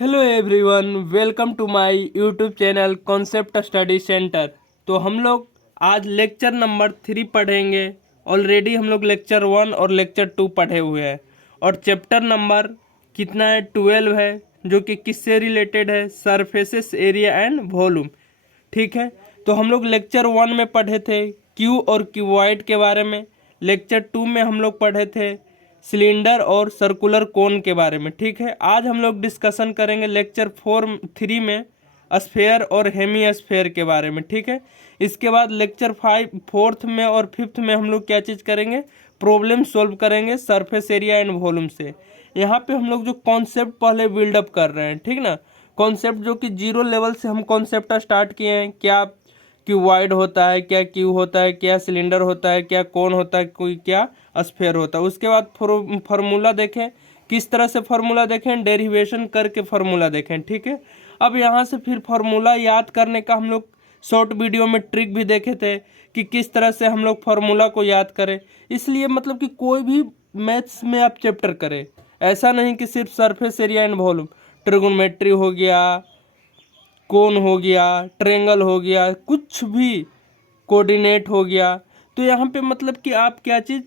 Hello everyone, welcome to my YouTube channel concept study centre. तो हम लोग आज लेक्चर नंबर 3 पढ़ेंगे। ऑलरेडी हम लोग लेक्चर 1 और लेक्चर 2 पढ़े हुए हैं और चैप्टर नंबर कितना है 12 है, जो कि किससे रिलेटेड है, सरफेसेस एरिया एंड वॉल्यूम। ठीक है, तो हम लोग लेक्चर 1 में पढ़े थे क्यू और क्यूबॉइड के बारे में। लेक्चर 2 में हम लोग पढ़े थे सिलेंडर और सर्कुलर कोन के बारे में। ठीक है, आज हम लोग डिस्कशन करेंगे लेक्चर 3 में स्फेयर और हेमी स्फेयर के बारे में। ठीक है, इसके बाद लेक्चर 4 में और 5 में हम लोग क्या चीज़ करेंगे, प्रॉब्लम सॉल्व करेंगे सरफेस एरिया एंड वॉल्यूम से। यहाँ पे हम लोग जो कॉन्सेप्ट पहले बिल्डअप कर रहे हैं, ठीक ना, कॉन्सेप्ट जो कि जीरो लेवल से हम कॉन्सेप्ट स्टार्ट किए हैं। क्या क्यूबॉइड होता है, क्या क्यू होता है, क्या सिलेंडर होता है, क्या कोन होता है, कोई क्या स्फेयर होता है। उसके बाद फार्मूला देखें, किस तरह से फार्मूला देखें, डेरिवेशन करके फार्मूला देखें। ठीक है, अब यहाँ से फिर फार्मूला याद करने का हम लोग शॉर्ट वीडियो में ट्रिक भी देखे थे कि किस तरह से हम लोग फार्मूला को याद करें। इसलिए मतलब कि कोई भी मैथ्स में आप चैप्टर करें, ऐसा नहीं कि सिर्फ surface area and volume, trigonometry हो गया, कोन हो गया, ट्रेंगल हो गया, कुछ भी कोऑर्डिनेट हो गया। तो यहाँ पे मतलब कि आप क्या चीज़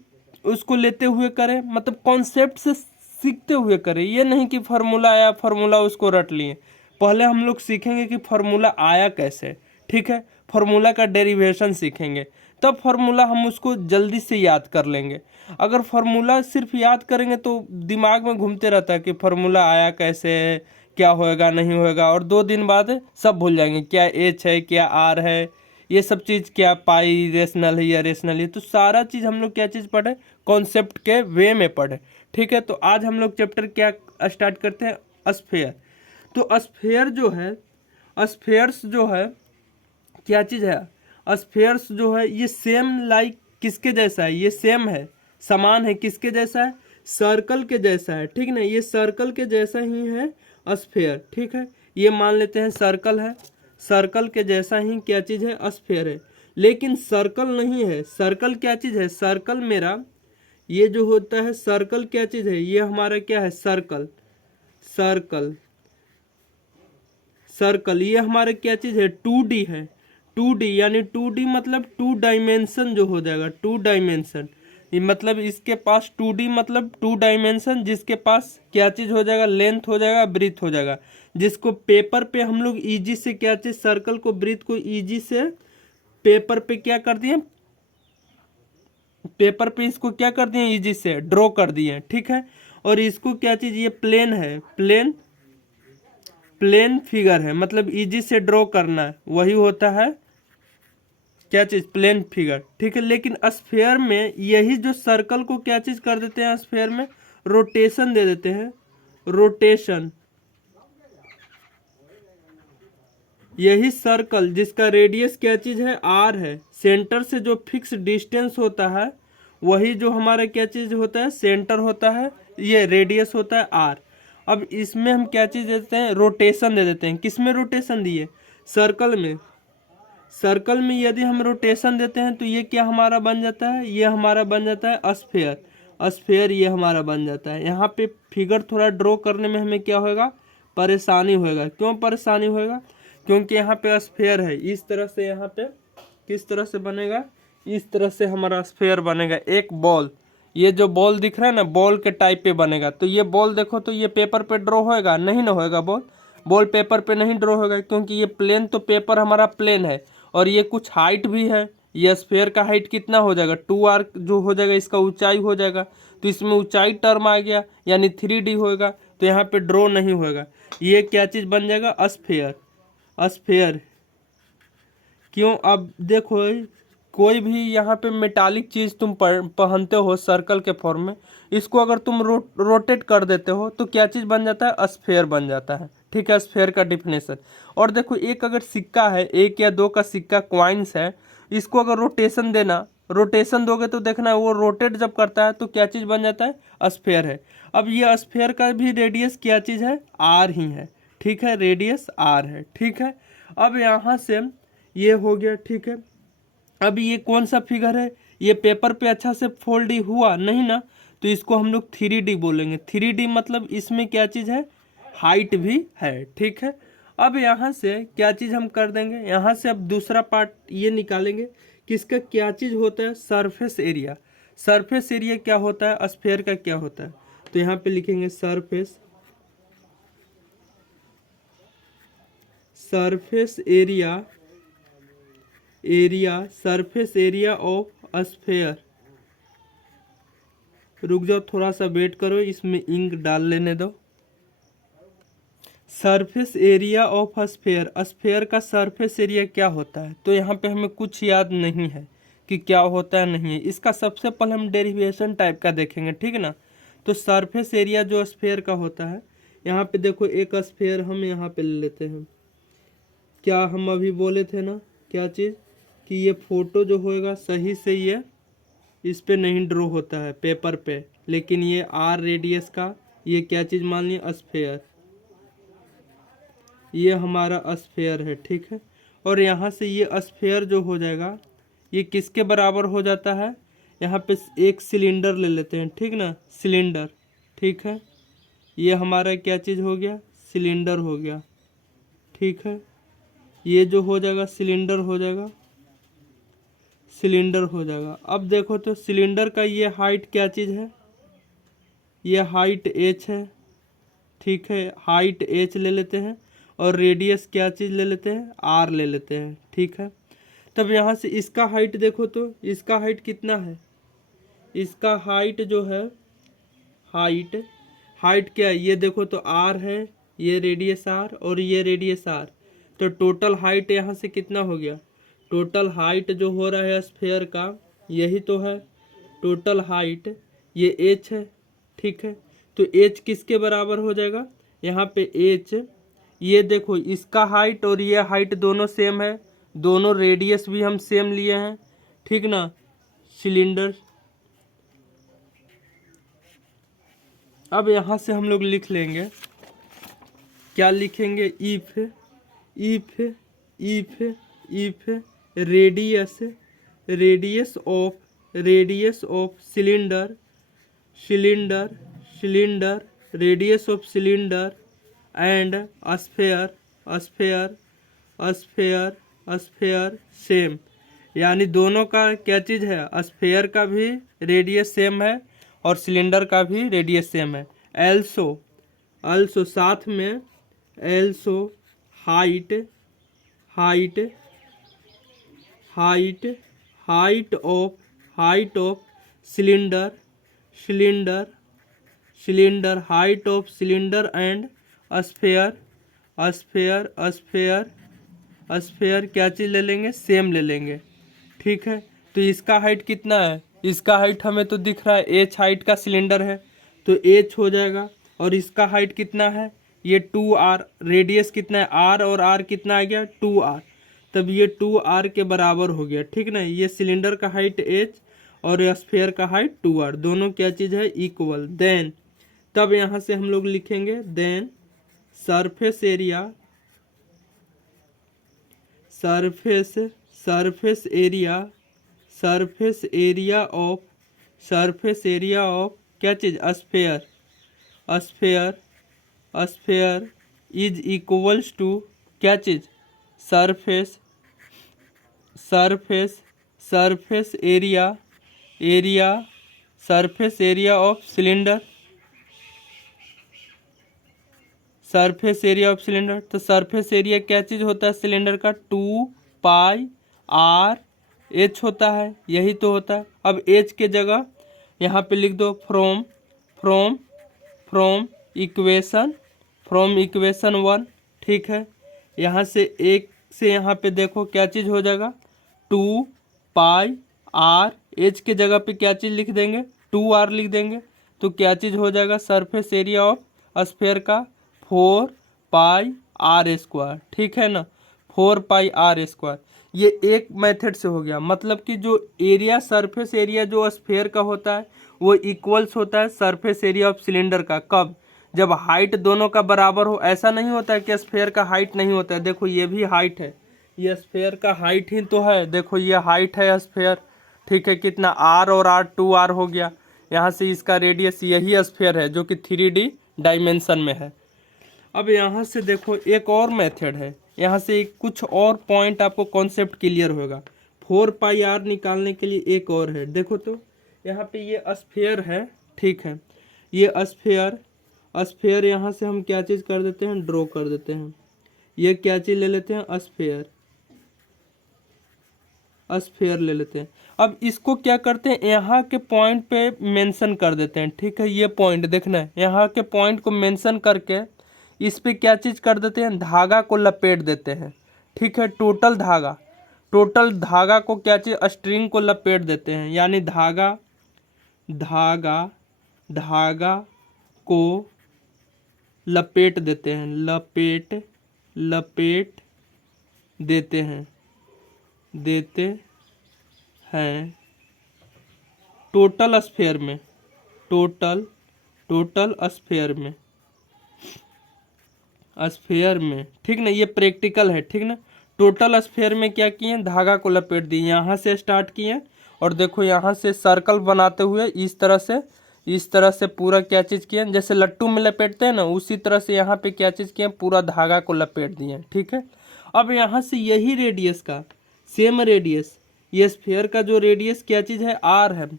उसको लेते हुए करें, मतलब कॉन्सेप्ट से सीखते हुए करें। ये नहीं कि फार्मूला आया, फार्मूला उसको रट लिए। पहले हम लोग सीखेंगे कि फार्मूला आया कैसे। ठीक है, फार्मूला का डेरिवेशन सीखेंगे, तब फार्मूला हम उसको जल्दी से याद कर लेंगे। अगर फार्मूला सिर्फ याद करेंगे तो दिमाग में घूमते रहता है कि फार्मूला आया कैसे, क्या होएगा नहीं होएगा, और 2 दिन बाद सब भूल जाएंगे, क्या एच है, क्या आर है, ये सब चीज़, क्या पाई रेशनल है या रेशनल है। तो सारा चीज़ हम लोग क्या चीज़ पढ़े, कॉन्सेप्ट के वे में पढ़े। ठीक है, तो आज हम लोग चैप्टर क्या स्टार्ट करते हैं, स्फेयर। तो स्फेयर जो है, स्फेयर्स जो है क्या चीज़ है, स्फेयर्स जो है ये सेम लाइक किसके जैसा है, ये सेम है, समान है, किसके जैसा है, सर्कल के जैसा है। ठीक ना, ये सर्कल के जैसा ही है स्फेयर। ठीक है, ये मान लेते हैं सर्कल है, सर्कल के जैसा ही क्या चीज़ है, स्फेयर है। लेकिन सर्कल नहीं है, सर्कल क्या चीज़ है, सर्कल मेरा ये जो होता है सर्कल क्या चीज़ है, ये हमारा क्या है, सर्कल, सर्कल, सर्कल ये हमारे क्या चीज़ है, 2D है। 2D यानी 2D मतलब 2 डायमेंशन जो हो जाएगा, 2 डायमेंशन। ये मतलब इसके पास 2D मतलब 2 डायमेंशन, जिसके पास क्या चीज़ हो जाएगा, लेंथ हो जाएगा, ब्रीथ हो जाएगा। जिसको पेपर पे हम लोग इजी से क्या चीज़, सर्कल को, ब्रीथ को इजी से पेपर पे क्या कर दिए, पेपर पे इसको क्या कर दिए, इजी से ड्रॉ कर दिए। ठीक है, और इसको क्या चीज़, ये प्लेन है, प्लेन, प्लेन फिगर है, मतलब इजी से ड्रॉ करना है, वही होता है क्या चीज, प्लेन फिगर। ठीक है, लेकिन स्फेयर में यही जो सर्कल को क्या चीज कर देते हैं, स्फेयर में रोटेशन दे देते हैं, रोटेशन। यही सर्कल जिसका रेडियस क्या चीज है, आर है, सेंटर से जो फिक्स डिस्टेंस होता है वही जो हमारा क्या चीज होता है, सेंटर होता है, ये रेडियस होता है आर। अब इसमें हम क्या चीज देते हैं, रोटेशन दे देते हैं। किसमें रोटेशन दिए, सर्कल में। सर्कल में यदि हम रोटेशन देते हैं तो ये क्या हमारा बन जाता है, ये हमारा बन जाता है स्फेयर। स्फेयर ये हमारा बन जाता है। यहाँ पे फिगर थोड़ा ड्रॉ करने में हमें क्या होगा, परेशानी होएगा। क्यों परेशानी होएगा, क्योंकि यहाँ पे स्फेयर है, इस तरह से यहाँ पे किस तरह से बनेगा, इस तरह से हमारा स्फेयर बनेगा, एक बॉल। ये जो बॉल दिख रहा है ना, बॉल के टाइप पे बनेगा। तो ये बॉल देखो, तो ये पेपर पे ड्रॉ होएगा, नहीं ना होएगा, बॉल, बॉल पेपर पे नहीं ड्रॉ होगा, क्योंकि ये प्लेन, तो पेपर हमारा प्लेन है और ये कुछ हाइट भी है। ये स्फेयर का हाइट कितना हो जाएगा, 2r जो हो जाएगा, इसका ऊंचाई हो जाएगा। तो इसमें ऊंचाई टर्म आ गया, यानी 3D होएगा, तो यहाँ पे ड्रॉ नहीं होएगा। ये क्या चीज़ बन जाएगा, स्फेयर, स्फेयर। क्यों, अब देखो, कोई भी यहाँ पे मेटालिक चीज़ तुम पहनते हो सर्कल के फॉर्म में, इसको अगर तुम रोटेट कर देते हो तो क्या चीज़ बन जाता है, स्फेयर बन जाता है। ठीक है, स्फेयर का डिफिनेशन। और देखो, एक अगर सिक्का है, 1 या 2 का सिक्का, क्वाइंस है, इसको अगर रोटेशन देना, रोटेशन दोगे तो देखना वो रोटेट जब करता है तो क्या चीज़ बन जाता है, स्फेयर है। अब ये स्फेयर का भी रेडियस क्या चीज़ है, आर ही है। ठीक है, रेडियस आर है। ठीक है, अब यहाँ से ये हो गया। ठीक है, अब ये कौन सा फिगर है, ये पेपर पे अच्छा से फोल्ड हुआ नहीं ना, तो इसको हम लोग 3D बोलेंगे। 3D मतलब इसमें क्या चीज़ है, हाइट भी है, ठीक है। अब यहाँ से क्या चीज़ हम कर देंगे, यहाँ से अब दूसरा पार्ट ये निकालेंगे कि इसका क्या चीज़ होता है, सरफेस एरिया। सरफेस एरिया क्या होता है, स्फीयर का क्या होता है, तो यहाँ पे लिखेंगे surface area, surface area of sphere. रुक जाओ, थोड़ा सा वेट करो, इसमें इंक डाल लेने दो। Surface area of sphere, sphere का सरफेस एरिया क्या होता है, तो यहाँ पे हमें कुछ याद नहीं है कि क्या होता है नहीं है। इसका सबसे पहले हम डेरिवेशन टाइप का देखेंगे, ठीक है ना। तो सरफेस एरिया जो स्फीयर का होता है, यहाँ पे देखो एक स्फीयर हम यहाँ पे ले लेते हैं। क्या हम अभी बोले थे ना, क्या चीज़, कि ये फोटो जो होएगा सही से ये इस पे नहीं ड्रॉ होता है पेपर पे, लेकिन ये आर रेडियस का ये क्या चीज़ मान लिया, स्फीयर। ये हमारा स्फीयर है, ठीक है। और यहाँ से ये स्फीयर जो हो जाएगा ये किसके बराबर हो जाता है, यहाँ पे एक सिलेंडर ले लेते हैं, ठीक ना, सिलेंडर, ठीक है। ये हमारा क्या चीज़ हो गया, सिलेंडर हो गया, ठीक है। ये जो हो जाएगा सिलेंडर हो जाएगा, सिलेंडर हो जाएगा। अब देखो तो सिलेंडर का ये हाइट क्या चीज़ है, ये हाइट एच है, ठीक है। हाइट एच ले लेते हैं और रेडियस क्या चीज़ ले लेते हैं, आर ले लेते हैं, ठीक है। तब यहाँ से इसका हाइट देखो तो इसका हाइट कितना है, इसका हाइट जो है, हाइट क्या है, ये देखो तो आर है, ये रेडियस आर और ये रेडियस आर। तो टोटल हाइट यहाँ से कितना हो गया, टोटल हाइट जो हो रहा है स्फीयर का यही तो है टोटल हाइट, ये एच है, ठीक है। तो एच किसके बराबर हो जाएगा, यहाँ पे एच, ये देखो इसका हाइट और ये हाइट दोनों सेम है, दोनों रेडियस भी हम सेम लिए हैं, ठीक ना, सिलेंडर। अब यहाँ से हम लोग लिख लेंगे, क्या लिखेंगे, if if if if radius of cylinder radius of cylinder and sphere same, यानी दोनों का क्या चीज़ है, स्फीयर का भी रेडियस सेम है और सिलेंडर का भी रेडियस सेम है। एल्सो साथ में also height of cylinder height of cylinder and sphere क्या चीज़ ले लेंगे, सेम ले लेंगे, ठीक है। तो इसका हाइट कितना है, इसका हाइट हमें तो दिख रहा है एच हाइट का सिलेंडर है तो एच हो जाएगा, और इसका हाइट कितना है, ये 2r, रेडियस कितना है r और r कितना आ गया 2r, तब ये 2r के बराबर हो गया, ठीक ना। ये सिलेंडर का हाइट h और स्फीयर का हाइट 2r, दोनों क्या चीज़ है, इक्वल। देन तब यहाँ से हम लोग लिखेंगे देन सरफेस एरिया ऑफ क्या चीज़, स्फीयर इज इक्वल्स टू क्या चीज़, सरफेस एरिया ऑफ सिलेंडर, तो सरफेस एरिया क्या चीज़ होता है सिलेंडर का, 2πr/h होता है, यही तो होता है। अब h के जगह यहाँ पे लिख दो फ्रॉम इक्वेशन 1, ठीक है। यहाँ से एक से यहाँ पे देखो क्या चीज़ हो जाएगा, 2πr/h के जगह पे क्या चीज़ लिख देंगे, 2r लिख देंगे, तो क्या चीज़ हो जाएगा, सरफेस एरिया ऑफ स्फीयर का 4πr², ठीक है ना, 4πr²। ये एक मेथड से हो गया, मतलब कि जो एरिया सरफेस एरिया जो स्फीयर का होता है वो इक्वल्स होता है सरफेस एरिया ऑफ सिलेंडर का, कब, जब हाइट दोनों का बराबर हो। ऐसा नहीं होता है कि स्फीयर का हाइट नहीं होता है, देखो ये भी हाइट है, ये स्फीयर का हाइट ही तो है, देखो ये हाइट है स्फीयर, ठीक है, कितना r और r 2r हो गया। यहाँ से इसका रेडियस यही स्फीयर है जो कि 3D डायमेंशन में है। अब यहाँ से देखो एक और मेथड है, यहाँ से कुछ और पॉइंट आपको कॉन्सेप्ट क्लियर होगा। 4πr निकालने के लिए एक और है, देखो तो यहाँ पे ये स्फीयर है, ठीक है, ये स्फीयर यहाँ से हम क्या चीज़ कर देते हैं, ड्रॉ कर देते हैं। ये क्या चीज़ ले लेते हैं, स्फीयर ले लेते हैं। अब इसको क्या करते हैं, यहाँ के पॉइंट पे मेंशन कर देते हैं, ठीक है। ये पॉइंट देखना है, यहाँ के पॉइंट को मेंशन करके इस पे क्या चीज़ कर देते हैं, धागा को लपेट देते हैं, ठीक है। टोटल धागा को क्या चीज़, स्ट्रिंग को लपेट देते हैं, यानी धागा को लपेट देते हैं, लपेट देते हैं टोटल स्फीयर में, ठीक ना। ये प्रैक्टिकल है, ठीक ना। टोटल स्फीयर में क्या किए, धागा को लपेट दिए, यहाँ से स्टार्ट किए और देखो यहाँ से सर्कल बनाते हुए इस तरह से पूरा क्या चीज़ किए, जैसे लट्टू में लपेटते हैं ना, उसी तरह से यहाँ पे क्या चीज़ किए, पूरा धागा को लपेट दिए, ठीक है। अब यहाँ से यही रेडियस का सेम रेडियस, ये स्फीयर का जो रेडियस क्या चीज़ है, आर है।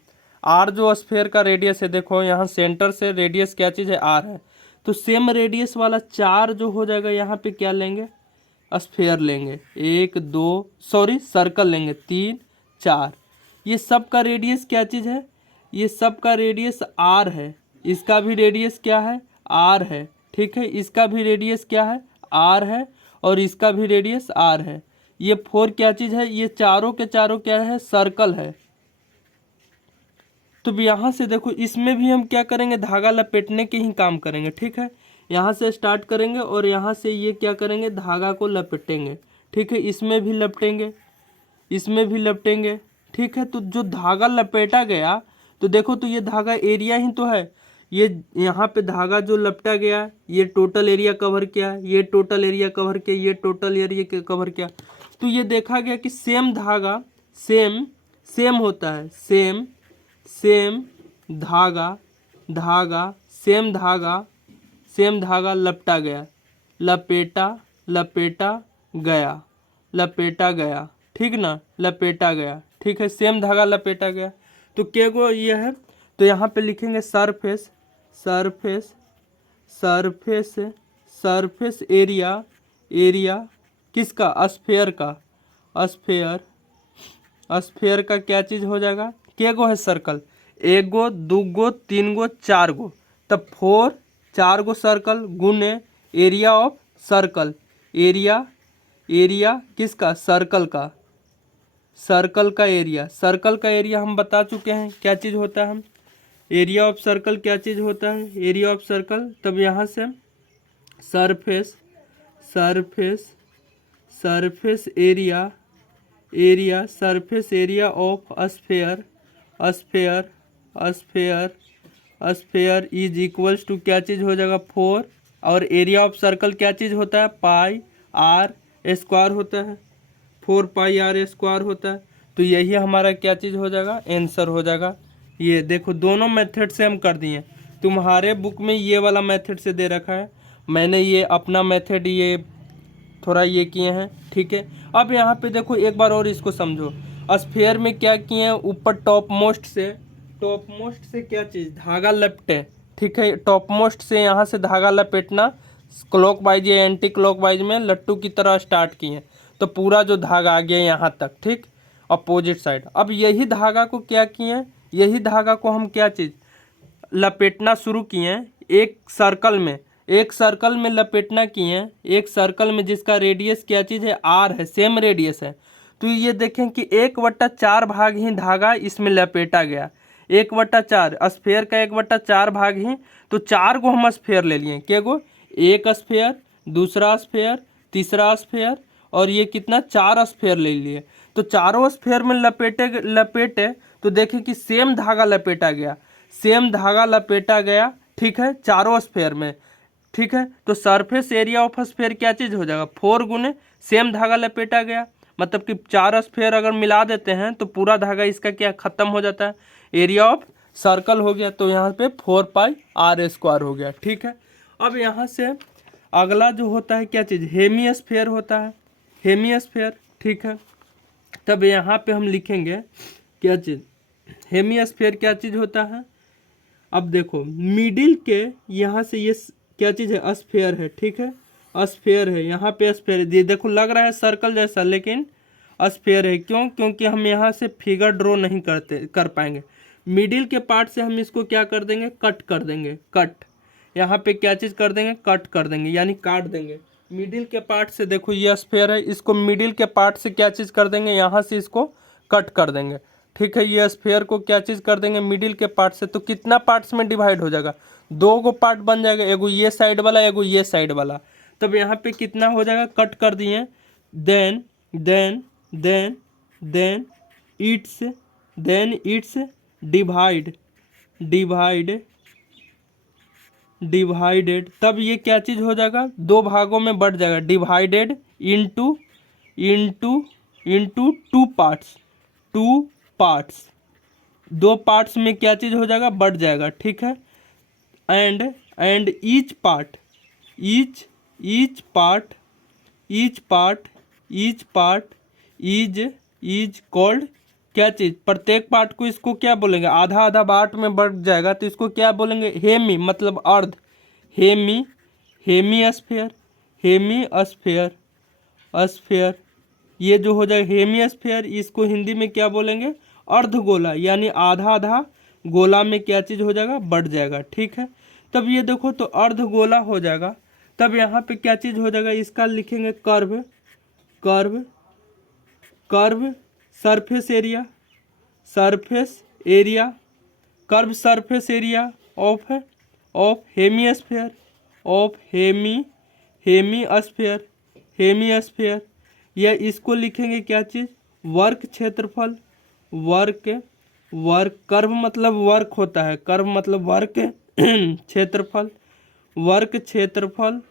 आर जो स्फीयर का रेडियस है, देखो यहाँ सेंटर से रेडियस क्या चीज़ है, आर है। तो सेम रेडियस वाला 4 जो हो जाएगा, यहाँ पे क्या लेंगे, स्फीयर लेंगे, सर्कल लेंगे, 3 4। ये सब का रेडियस क्या चीज़ है, ये सब का रेडियस आर है, इसका भी रेडियस क्या है, आर है, ठीक है। इसका भी रेडियस क्या है, आर है, और इसका भी रेडियस आर है। ये 4 क्या चीज़ है, ये चारों के चारों क्या है, सर्कल है। तो यहाँ से देखो इसमें भी हम क्या करेंगे, धागा लपेटने के ही काम करेंगे, ठीक है। यहाँ से स्टार्ट करेंगे और यहाँ से ये क्या करेंगे, धागा को लपेटेंगे, ठीक है। इसमें भी लपेटेंगे, ठीक है। तो जो धागा लपेटा गया, तो देखो तो ये धागा एरिया ही तो है, ये यहाँ पे धागा जो लपटा गया, ये टोटल एरिया कवर किया, ये टोटल एरिया कवर किया, ये टोटल एरिया कवर किया। तो ये देखा गया कि सेम धागा सेम होता है, सेम धागा लपटा गया, लपेटा गया, ठीक ना, लपेटा गया, ठीक है। सेम धागा लपेटा गया। तो क्या को ये है, तो यहाँ पे लिखेंगे सरफेस एरिया किसका, स्फीयर का क्या चीज़ हो जाएगा, क्या गो है सर्कल, 1 गो 2 गो 3 गो 4 गो, तब 4 गो सर्कल गुने एरिया ऑफ सर्कल, एरिया किसका, सर्कल का एरिया हम बता चुके हैं क्या चीज़ होता है, एरिया ऑफ सर्कल क्या चीज़ होता है, एरिया ऑफ सर्कल। तब यहाँ से surface area of sphere is equals to क्या चीज़ हो जाएगा, 4, और एरिया ऑफ सर्कल क्या चीज़ होता है, पाई आर स्क्वायर होता है, 4πr स्क्वायर होता है। तो यही हमारा क्या चीज़ हो जाएगा, आंसर हो जाएगा। ये देखो दोनों मेथड से हम कर दिए, तुम्हारे बुक में ये वाला मेथड से दे रखा है, मैंने ये अपना मेथड ये थोड़ा ये किए हैं, ठीक है। अब यहाँ पे देखो एक बार और इसको समझो, स्फीयर में क्या किए हैं, ऊपर टॉप मोस्ट से क्या चीज़, धागा लपटे, ठीक है। टॉप मोस्ट से यहाँ से धागा लपेटना क्लॉकवाइज या एंटी क्लॉकवाइज में लट्टू की तरह स्टार्ट किए, तो पूरा जो धागा आ गया यहाँ तक, ठीक, अपोजिट साइड। अब यही धागा को क्या किए, यही धागा को हम क्या चीज़ लपेटना शुरू किए, एक सर्कल में लपेटना किए, एक सर्कल में जिसका रेडियस क्या चीज़ है, आर है, सेम रेडियस है। तो ये देखें कि 1/4 भाग ही धागा इसमें लपेटा गया, 1/4 स्फीयर का 1/4 भाग ही। तो 4 गो हम स्फीयर ले लिए, क्या गो, एक स्फीयर, दूसरा स्फीयर, तीसरा स्फीयर, और ये कितना, 4 स्फीयर ले लिए। तो चारों स्फीयर में लपेटे तो देखें कि सेम धागा लपेटा गया, ठीक है, चारों स्फीयर में, ठीक है। तो सरफेस एरिया ऑफ स्फीयर क्या चीज़ हो जाएगा, 4 गुने सेम धागा लपेटा गया, मतलब कि 4 स्फीयर अगर मिला देते हैं तो पूरा धागा इसका क्या खत्म हो जाता है, एरिया ऑफ सर्कल हो गया। तो यहाँ पे 4πr² हो गया, ठीक है। अब यहाँ से अगला जो होता है क्या चीज़, हेमिस्फेयर होता है, हेमिस्फेयर, ठीक है। तब यहाँ पे हम लिखेंगे क्या चीज़, हेमिस्फेयर क्या चीज़ होता है। अब देखो मिडिल के यहाँ से ये क्या चीज़ है, स्फेयर है, ठीक है, स्फेयर है, यहाँ पे स्फेयर है, ये देखो लग रहा है सर्कल जैसा लेकिन स्फेयर है। क्यों, क्योंकि हम यहाँ से फिगर ड्रॉ नहीं कर पाएंगे। मिडिल के पार्ट से हम इसको क्या कर देंगे, कट कर देंगे, कट, यहाँ पे क्या चीज़ कर देंगे, कट कर देंगे, यानी काट देंगे। मिडिल के पार्ट से देखो ये स्फेयर है, इसको मिडिल के पार्ट से क्या चीज़ कर देंगे, यहाँ से इसको कट कर देंगे, ठीक है। ये स्फेयर को क्या चीज़ कर देंगे, मिडिल के पार्ट से। तो कितना पार्ट्स में डिवाइड हो जाएगा, 2 गो पार्ट बन जाएगा, एगो ये साइड वाला, एगो ये साइड वाला। तब यहाँ पे कितना हो जाएगा, कट कर दिए। Then then then then it's divided. तब ये क्या चीज़ हो जाएगा, 2 भागों में बढ़ जाएगा, divided into into into 2 parts, 2 parts, 2 parts में क्या चीज़ हो जाएगा, बढ़ जाएगा, ठीक है। And each part is called क्या चीज़, प्रत्येक पार्ट को इसको क्या बोलेंगे, आधा आधा पार्ट में बढ़ जाएगा तो इसको क्या बोलेंगे, हेमी मतलब अर्ध, हेमिस्फेयर स्फेयर। ये जो हो जाए हेमिस्फेयर, इसको हिंदी में क्या बोलेंगे, अर्धगोला, यानी आधा आधा गोला में क्या चीज़ हो जाएगा, बढ़ जाएगा, ठीक है। तब ये देखो तो अर्धगोला हो जाएगा। तब यहाँ पे क्या चीज़ हो जाएगा, इसका लिखेंगे curve surface area curve surface area of hemisphere. या इसको लिखेंगे क्या चीज़, वर्ग क्षेत्रफल, कर्व मतलब वर्क होता है, कर्व मतलब वर्ग क्षेत्रफल, वर्ग क्षेत्रफल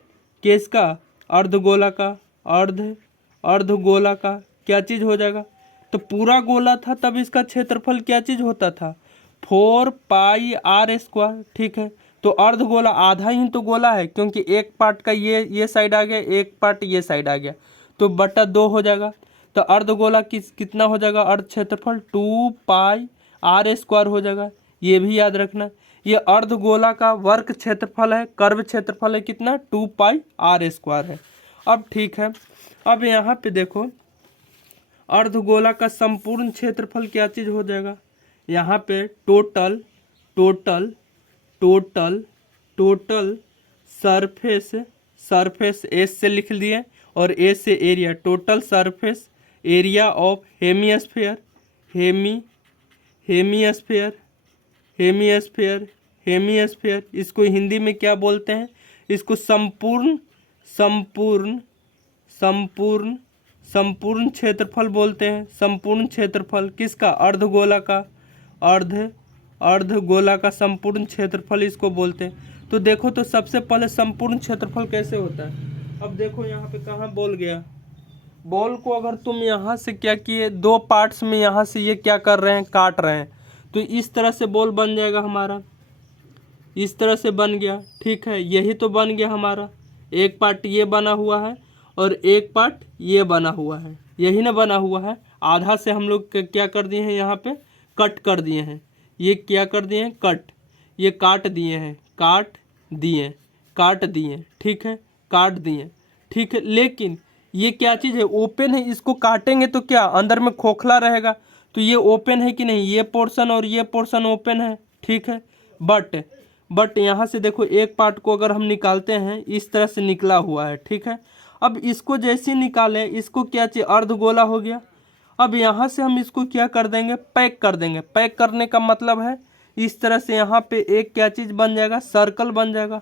किसका, अर्धगोला का, अर्धगोला का क्या चीज़ हो जाएगा। तो पूरा गोला था तब इसका क्षेत्रफल क्या चीज़ होता था, 4πr², ठीक है। तो अर्धगोला आधा ही तो गोला है, क्योंकि एक पार्ट का ये साइड आ गया, एक पार्ट ये साइड आ गया, तो बटा 2 हो जाएगा। तो अर्धगोला कितना हो जाएगा, अर्ध क्षेत्रफल 2πr² हो जाएगा। ये भी याद रखना, ये अर्धगोला का वर्ग क्षेत्रफल है, कर्व क्षेत्रफल है कितना, 2πr² है। अब ठीक है, अब यहाँ पे देखो अर्धगोला का संपूर्ण क्षेत्रफल क्या चीज़ हो जाएगा, यहाँ पे टोटल सरफेस एस से लिख दिए और ए से area, total surface area of hemisphere. इसको हिंदी में क्या बोलते हैं, इसको संपूर्ण क्षेत्रफल बोलते हैं। संपूर्ण क्षेत्रफल किसका, अर्धगोला का, अर्धगोला का संपूर्ण क्षेत्रफल इसको बोलते हैं। तो देखो तो सबसे पहले संपूर्ण क्षेत्रफल कैसे होता है। अब देखो यहाँ पे कहाँ बॉल गया, बॉल को अगर तुम यहाँ से क्या किए, 2 पार्ट्स में यहाँ से ये क्या कर रहे हैं, काट रहे हैं, तो इस तरह से बॉल बन जाएगा हमारा, इस तरह से बन गया, ठीक है। यही तो बन गया हमारा, एक पार्ट ये बना हुआ है और एक पार्ट ये बना हुआ है, यही ना बना हुआ है। आधा से हम लोग क्या कर दिए हैं, यहाँ पे कट कर दिए हैं, ये क्या कर दिए हैं, कट, ये काट दिए हैं, काट दिए, ठीक है, काट दिए, ठीक है। लेकिन ये क्या चीज़ है, ओपन है, इसको काटेंगे तो क्या अंदर में खोखला रहेगा, तो ये ओपन है कि नहीं, ये पोर्शन और ये पोर्शन ओपन है, ठीक है। बट यहाँ से देखो एक पार्ट को अगर हम निकालते हैं, इस तरह से निकला हुआ है, ठीक है। अब इसको जैसे निकालें, इसको क्या चाहिए, अर्धगोला हो गया। अब यहाँ से हम इसको क्या कर देंगे, पैक कर देंगे। पैक करने का मतलब है इस तरह से यहाँ पे एक क्या चीज़ बन जाएगा, सर्कल बन जाएगा,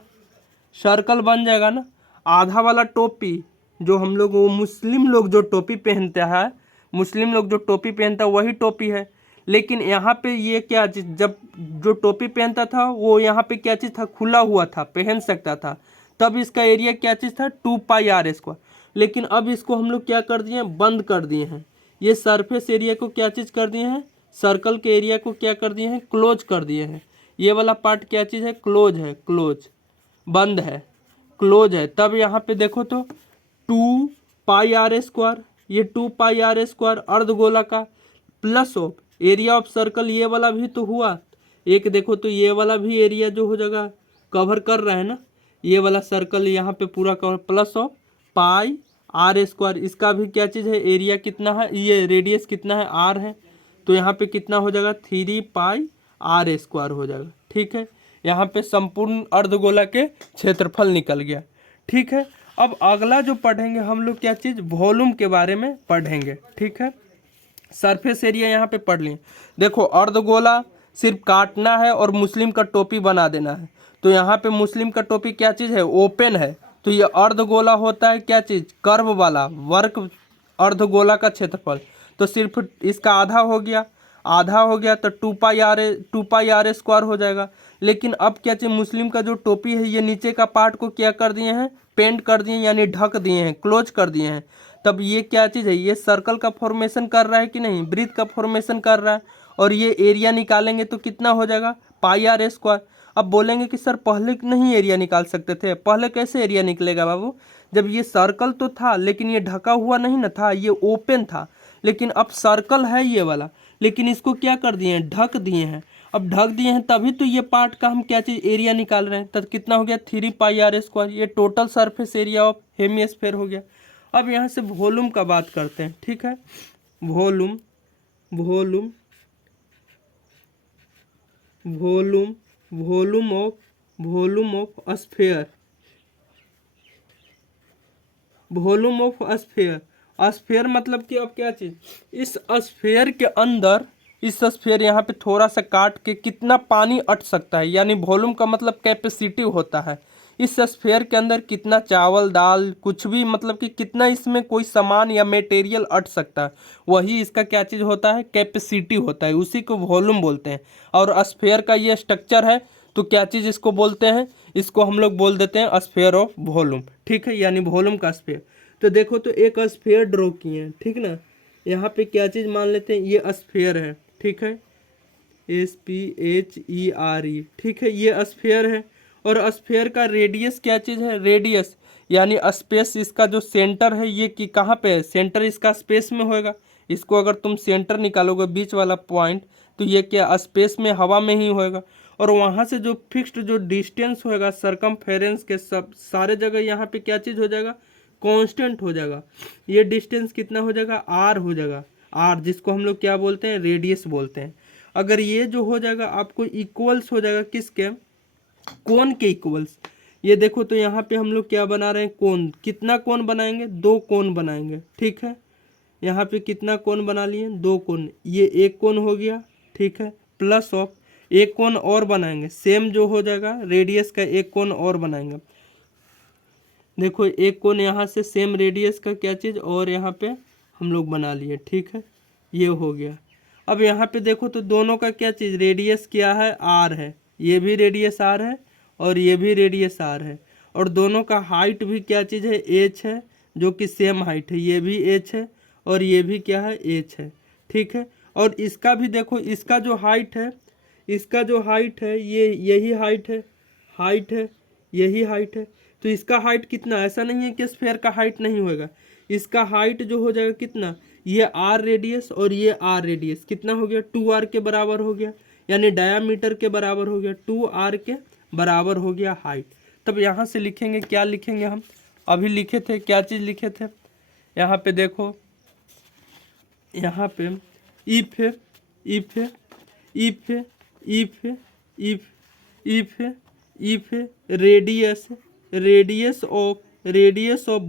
सर्कल बन जाएगा ना। आधा वाला टोपी जो हम लोग, वो मुस्लिम लोग जो टोपी पहनते हैं, मुस्लिम लोग जो टोपी पहनता है वही टोपी है। लेकिन यहाँ पे ये क्या चीज़, जब जो टोपी पहनता था वो यहाँ पे क्या चीज़ था, खुला हुआ था, पहन सकता था, तब इसका एरिया क्या चीज़ था, 2πr²। लेकिन अब इसको हम लोग क्या कर दिए हैं, बंद कर दिए हैं। ये सरफेस एरिया को क्या चीज़ कर दिए हैं, सर्कल के एरिया को क्या कर दिए हैं, क्लोज कर दिए हैं। ये वाला पार्ट क्या चीज़ है, क्लोज है, क्लोज, बंद है, क्लोज है, तब यहाँ पे देखो तो 2 पाई r², ये 2 पाई r² अर्धगोला का, plus of area of circle, ये वाला भी तो हुआ एक, देखो तो ये वाला भी एरिया जो हो जाएगा कवर कर रहा है ना, ये वाला सर्कल यहाँ पे पूरा cover, plus of pi r², इसका भी क्या चीज़ है, एरिया कितना है, ये रेडियस कितना है, r है, तो यहाँ पे कितना हो जाएगा 3 पाई r² हो जाएगा। ठीक है, यहाँ पे संपूर्ण अर्धगोला के क्षेत्रफल निकल गया। ठीक है, अब अगला जो पढ़ेंगे हम लोग क्या चीज़, वॉल्यूम के बारे में पढ़ेंगे। ठीक है, सरफेस एरिया यहाँ पे पढ़ लिए। देखो अर्धगोला सिर्फ काटना है और मुस्लिम का टोपी बना देना है, तो यहाँ पे मुस्लिम का टोपी क्या चीज़ है, ओपन है, तो ये अर्धगोला होता है क्या चीज़, कर्व वाला वर्क अर्धगोला का क्षेत्रफल, तो सिर्फ इसका आधा हो गया, आधा हो गया तो 2 पाई r² हो जाएगा। लेकिन अब क्या चाहिए, मुस्लिम का जो टोपी है ये नीचे का पार्ट को क्या कर दिए हैं, पेंट कर दिए हैं, यानी ढक दिए हैं, क्लोज कर दिए हैं, तब ये क्या चीज़ है, ये सर्कल का फॉर्मेशन कर रहा है कि नहीं, वृत्त का फॉर्मेशन कर रहा है, और ये एरिया निकालेंगे तो कितना हो जाएगा πr²। अब बोलेंगे कि सर पहले नहीं एरिया निकाल सकते थे, पहले कैसे एरिया निकलेगा बाबू, जब ये सर्कल तो था लेकिन ये ढका हुआ नहीं ना था, ये ओपन था, लेकिन अब सर्कल है ये वाला, लेकिन इसको क्या कर दिए हैं, ढक दिए हैं। अब ढक दिए हैं तभी तो ये पार्ट का हम क्या चीज़ एरिया निकाल रहे हैं, तब कितना हो गया 3 पाई r², ये total surface area of hemisphere हो गया। अब यहाँ से वॉल्यूम का बात करते हैं। ठीक है, volume volume volume volume of sphere, volume of sphere, sphere मतलब कि अब क्या चीज़, इस स्फीयर के अंदर, इस स्फीयर यहाँ पे थोड़ा सा काट के कितना पानी अट सकता है, यानी वॉल्यूम का मतलब कैपेसिटी होता है, इस स्फीयर के अंदर कितना चावल दाल कुछ भी, मतलब कि कितना इसमें कोई सामान या मटेरियल अट सकता है, वही इसका क्या चीज़ होता है, कैपेसिटी होता है, उसी को वॉल्यूम बोलते हैं। और स्फीयर का ये स्ट्रक्चर है, तो क्या चीज़ इसको बोलते हैं, इसको हम लोग बोल देते हैं स्फीयर ऑफ वॉल्यूम। ठीक है, यानी वॉल्यूम का स्फीयर। तो देखो तो एक स्फीयर ड्रॉ किए हैं, ठीक ना, यहाँ पे क्या चीज़ मान लेते हैं, ये स्फीयर है, ठीक है, SPHERE, ठीक है, ये स्फीयर है, और स्फीयर का रेडियस क्या चीज़ है, रेडियस यानी स्पेस, इसका जो सेंटर है ये कि कहाँ पे है, सेंटर इसका स्पेस में होएगा, इसको अगर तुम सेंटर निकालोगे बीच वाला पॉइंट, तो ये क्या स्पेस में, हवा में ही होएगा, और वहाँ से जो फिक्स्ड जो डिस्टेंस होएगा सरकमफेरेंस के, सब सारे जगह यहाँ पे क्या चीज़ हो जाएगा, कांस्टेंट हो जाएगा। ये डिस्टेंस कितना हो जाएगा, r हो जाएगा, r, जिसको हम लोग क्या बोलते हैं, रेडियस बोलते हैं। अगर ये जो हो जाएगा आपको इक्वल्स हो जाएगा किसके, कोन के इक्वल्स। ये देखो तो यहाँ पे हम लोग क्या बना रहे हैं, कोन, कितना कोन बनाएंगे, 2 कोन बनाएंगे। ठीक है, यहाँ पे कितना कोन बना लिए, 2 कोन, ये एक कोन हो गया, ठीक है, प्लस ऑफ एक कोन और बनाएंगे, सेम जो हो जाएगा रेडियस का एक कोन और बनाएंगे। देखो एक कोन यहाँ से सेम रेडियस का क्या चीज़ और यहाँ पे हम लोग बना लिए। ठीक है, ये हो गया। अब यहाँ पे देखो तो दोनों का क्या चीज़, रेडियस क्या है, r है, ये भी रेडियस r है और ये भी रेडियस r है, और दोनों का हाइट भी क्या चीज़ है, h है, जो कि सेम हाइट है, ये भी h है और ये भी क्या है, h है। ठीक है, और इसका भी देखो, इसका जो हाइट है, इसका जो हाइट है, ये यही हाइट है, हाइट है, यही हाइट है, तो इसका हाइट कितना, ऐसा नहीं है कि स्फीयर का हाइट नहीं होगा, इसका हाइट जो हो जाएगा कितना, ये r रेडियस और ये r रेडियस कितना हो गया, 2r के बराबर हो गया, यानी डायामीटर के बराबर हो गया, 2r के बराबर हो गया हाइट। तब यहाँ से लिखेंगे, क्या लिखेंगे हम, अभी लिखे थे, क्या चीज़ लिखे थे, यहाँ पे देखो, यहाँ पे if if if if if if if radius of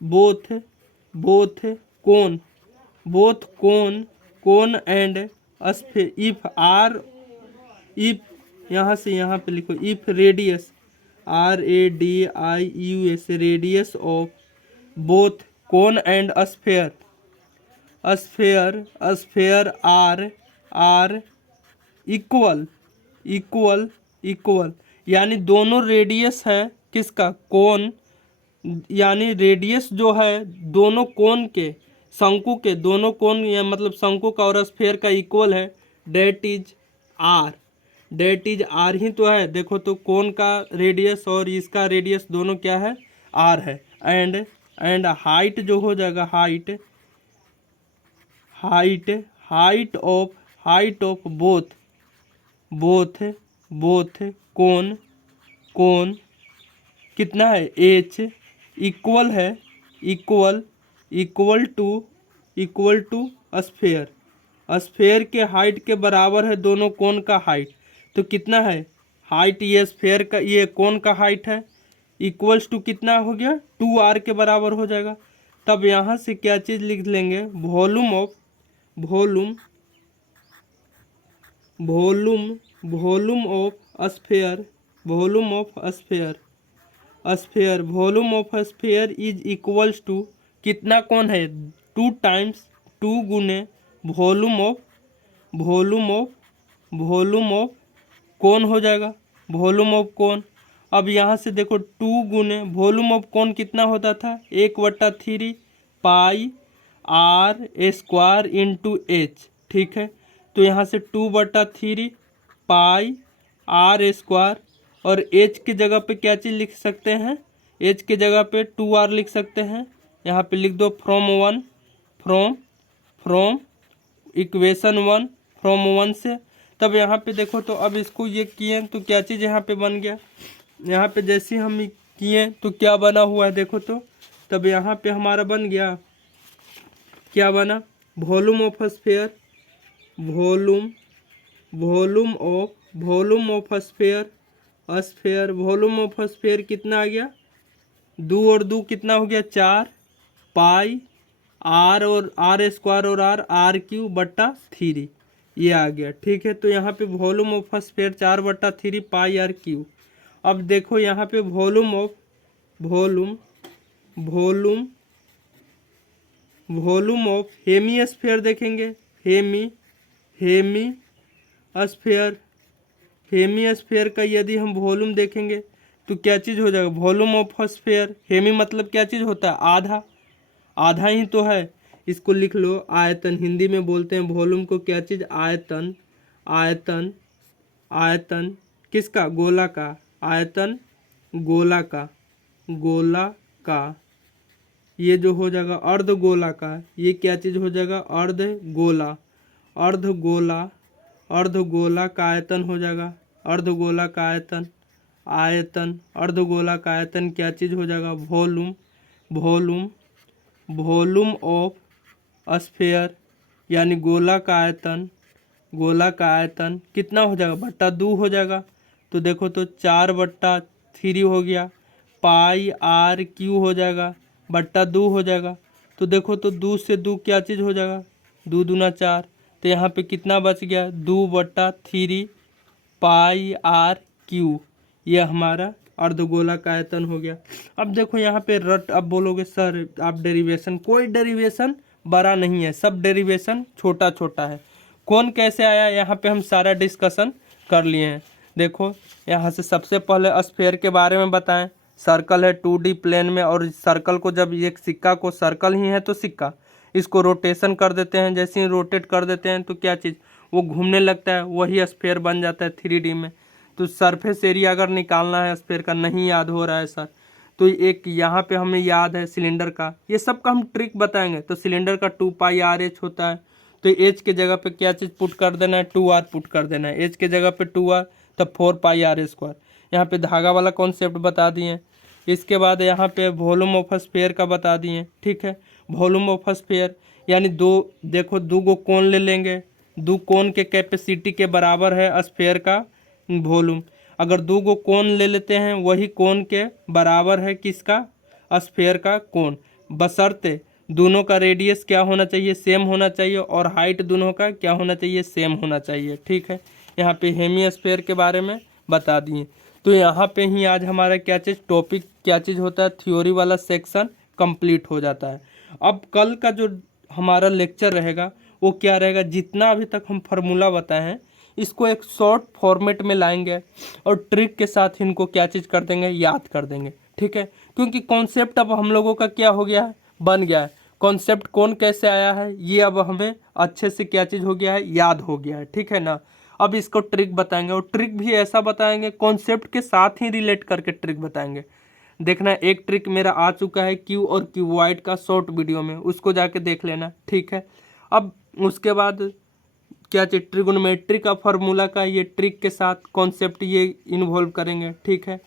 both cone and sphere, if यहाँ से यहाँ पे लिखो, if radius RADIUS radius of both cone and sphere are equal, यानी दोनों रेडियस है किसका, कोन, यानी रेडियस जो है दोनों कोन के, शंकु के दोनों कोन, या मतलब शंकु का और स्फीयर का इक्वल है, that is r। That is r ही तो है। देखो तो कोन का रेडियस और इसका रेडियस दोनों क्या है, आर है। एंड हाइट जो हो जाएगा, height height height of both both cone कितना है, एच इक्वल है, इक्वल टू स्फेयर के हाइट के बराबर है दोनों कोन का हाइट। तो कितना है हाइट, ये स्फेयर का, ये कोन का हाइट है, इक्वल्स टू कितना हो गया, 2r के बराबर हो जाएगा। तब यहाँ से क्या चीज़ लिख लेंगे, volume of sphere is equals to कितना कोण है, 2 टाइम्स 2 गुने वॉल्यूम ऑफ कोण हो जाएगा, वॉल्यूम ऑफ कोण। अब यहाँ से देखो 2 गुने वॉल्यूम ऑफ कोण कितना होता था, 1/3 पाई आर स्क्वायर इंटू एच। ठीक है, तो यहाँ से 2/3 पाई आर स्क्वायर, और एच की जगह पे क्या चीज़ लिख सकते हैं, एच की जगह पे 2r लिख सकते हैं। यहाँ पे लिख दो फ्रॉम इक्वेशन 1, फ्रॉम 1 से। तब यहाँ पे देखो तो अब इसको ये किए तो क्या चीज़ यहाँ पे बन गया, यहाँ पे जैसे हम किए तो क्या बना हुआ है देखो तो। तब यहाँ पे हमारा बन गया, क्या बना, volume of sphere, volume of sphere volume of sphere कितना आ गया, 2 और 2 कितना हो गया, 4 पाई आर और आर स्क्वायर और r³ ये आ गया। ठीक है, तो यहाँ पे volume of sphere 4/3 pi r³। अब देखो यहाँ पे वॉल्यूम ऑफ हेमी स्फेयर देखेंगे, हेमी स्फेयर का यदि हम वॉल्यूम देखेंगे तो क्या चीज़ हो जाएगा, वॉल्यूम ऑफ स्फेयर, हेमी मतलब क्या चीज़ होता है, आधा ही तो है। इसको लिख लो आयतन, हिंदी में बोलते हैं वॉल्यूम को क्या चीज़, आयतन किसका, गोला का, आयतन गोला का ये जो हो जाएगा अर्धगोला का, ये क्या चीज़ हो जाएगा, अर्धगोला का आयतन हो जाएगा, अर्धगोला का आयतन क्या चीज़ हो जाएगा, वॉल्यूम ऑफ स्फेयर, यानी गोला का आयतन कितना हो जाएगा, /2 हो जाएगा। तो देखो तो 4/3 हो गया, पाई r³ हो जाएगा, /2 हो जाएगा। तो देखो तो 2 से 2 क्या चीज़ हो जाएगा, 2 दूना 4। तो यहाँ पे कितना बच गया, 2/3 पाई r³। ये हमारा अर्धगोला का आयतन हो गया। अब देखो यहाँ पे अब बोलोगे सर आप डेरिवेशन, कोई डेरिवेशन बड़ा नहीं है, सब डेरिवेशन छोटा छोटा है। कौन कैसे आया, यहाँ पे हम सारा डिस्कशन कर लिए हैं। देखो यहाँ से सबसे पहले स्फेयर के बारे में बताएं, सर्कल है 2D प्लेन में, और सर्कल को जब एक सिक्का को, सर्कल ही है तो सिक्का, इसको रोटेशन कर देते हैं, जैसे ही रोटेट कर देते हैं तो क्या चीज़, वो घूमने लगता है, वही स्फेयर बन जाता है 3D में। तो सरफेस एरिया अगर निकालना है स्फेयर का, नहीं याद हो रहा है सर, तो एक यहाँ पे हमें याद है सिलेंडर का, ये सब का हम ट्रिक बताएंगे। तो सिलेंडर का 2πr/h होता है, तो एच के जगह पे क्या चीज़ पुट कर देना है, 2r पुट कर देना है, एच के जगह पे 2r, तब 4πr²। यहाँ पे धागा वाला कॉन्सेप्ट बता दिए। इसके बाद यहाँ पे वॉल्यूम ऑफ स्फेयर का बता दिए। ठीक है, वॉल्यूम ऑफ स्फेयर यानी देखो 2 गो कोण ले लेंगे, 2 कोण के कैपेसिटी के बराबर है स्फेयर का वॉल्यूम। अगर 2 गो कोण ले लेते हैं, वही कोण के बराबर है किसका, स्फेयर का कोण, बशर्ते दोनों का रेडियस क्या होना चाहिए, सेम होना चाहिए, और हाइट दोनों का क्या होना चाहिए, सेम होना चाहिए। ठीक है, यहाँ पे हेमी स्फेयर के बारे में बता दिए। तो यहाँ पे ही आज हमारा क्या चीज़ टॉपिक, क्या चीज़ होता है, थ्योरी वाला सेक्शन कंप्लीट हो जाता है। अब कल का जो हमारा लेक्चर रहेगा वो क्या रहेगा, जितना अभी तक हम फार्मूला बताए हैं इसको एक शॉर्ट फॉर्मेट में लाएंगे और ट्रिक के साथ इनको क्या चीज़ कर देंगे, याद कर देंगे। ठीक है, क्योंकि कॉन्सेप्ट अब हम लोगों का क्या हो गया है, बन गया है। कॉन्सेप्ट कौन कैसे आया है ये अब हमें अच्छे से क्या चीज़ हो गया है, याद हो गया है। ठीक है ना, अब इसको ट्रिक बताएंगे और ट्रिक भी ऐसा बताएंगे, कॉन्सेप्ट के साथ ही रिलेट करके ट्रिक बताएंगे। देखना, एक ट्रिक मेरा आ चुका है क्यू और क्यूबॉइड का शॉर्ट वीडियो में, उसको जाके देख लेना, ठीक है। अब उसके बाद क्या चाहिए, ट्रिगोनोमेट्री का फार्मूला का ये ट्रिक के साथ कॉन्सेप्ट ये इन्वॉल्व करेंगे, ठीक है।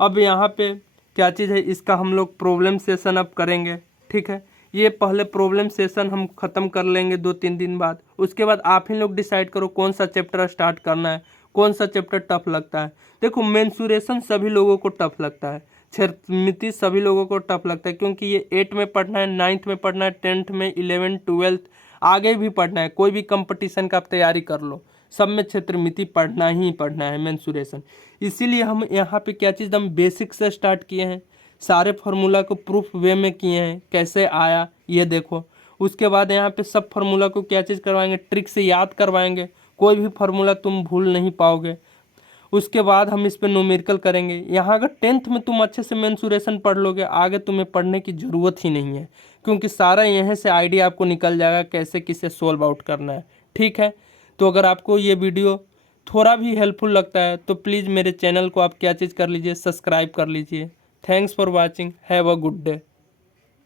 अब यहाँ पे क्या चीज़ है, इसका हम लोग प्रॉब्लम सेशन अब करेंगे, ठीक है। ये पहले प्रॉब्लम सेशन हम ख़त्म कर लेंगे 2-3 दिन बाद। उसके बाद आप ही लोग डिसाइड करो कौन सा चैप्टर स्टार्ट करना है, कौन सा चैप्टर टफ लगता है। देखो, मेंसुरेशन सभी लोगों को टफ लगता है, ज्यामिति सभी लोगों को टफ लगता है, क्योंकि ये 8 में पढ़ना है, 9th में पढ़ना है, 10th में, 11th 12th आगे भी पढ़ना है। कोई भी कंपटीशन का आप तैयारी कर लो, सब में क्षेत्रमिति पढ़ना ही पढ़ना है, मेंसुरेशन। इसीलिए हम यहाँ पे क्या चीज़, हम बेसिक से स्टार्ट किए हैं, सारे फार्मूला को प्रूफ वे में किए हैं, कैसे आया ये देखो। उसके बाद यहाँ पे सब फार्मूला को क्या चीज़ करवाएंगे, ट्रिक से याद करवाएंगे, कोई भी फार्मूला तुम भूल नहीं पाओगे। उसके बाद हम इस पर न्यूमेरिकल करेंगे। यहाँ अगर 10th में तुम अच्छे से मेंसुरेशन पढ़ लोगे, आगे तुम्हें पढ़ने की ज़रूरत ही नहीं है, क्योंकि सारा यहाँ से आइडिया आपको निकल जाएगा कैसे किसे सोल्व आउट करना है, ठीक है। तो अगर आपको ये वीडियो थोड़ा भी हेल्पफुल लगता है तो प्लीज़ मेरे चैनल को आप क्या चीज़ कर लीजिए, सब्सक्राइब कर लीजिए। Thanks for watching, have a good day.